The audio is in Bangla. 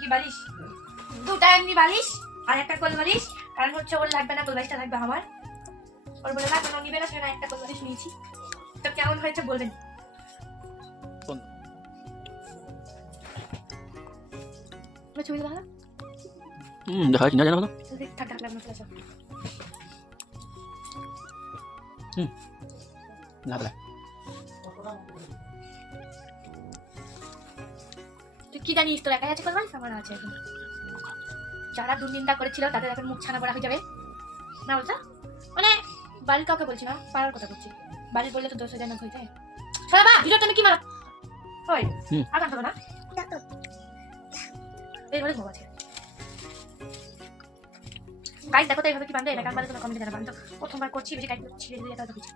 কি বালিশ? দুটা এমনি বালিশ আর একটা কোল বালিশ। কারণ হচ্ছে ওর লাগবে না, কোল বালিশটা লাগবে আমার। ওর বলে লাগবে না, নিবে না, সেখানে একটা কোল বালিশ নিয়েছি। তো কেমন হয়েছে বলবেন? ছবি দেখা দেখা যাচ্ছে না জানা ভালো। থাক থাক লাগবে না। না বলে তুই কি জানিস? তোর একাই আছে কোল বালিশ? আমার আছে এখন। যারা দুর্নিন্দা করেছিল তাদের এখন মুখ ছানা বড়া হয়ে যাবে না বলছো? মানে বাড়ির কাউকে বলছি না, পাড়ার কথা বলছি। বাড়ির বললে তো 10,000 না হয়ে যায়। শোনা বা ভিডিওটা আমি কি মারো হয় আর কাটবো না। এইভাবে ঘুম আছে গাইস, দেখো তো এইভাবে কি বান্ধে? এটা কার বাড়ি? কোনো কমেন্টে জানাবেন। তো প্রথমবার করছি, বেশি গাইড ছিঁড়ে দিলে এটা তো কিছু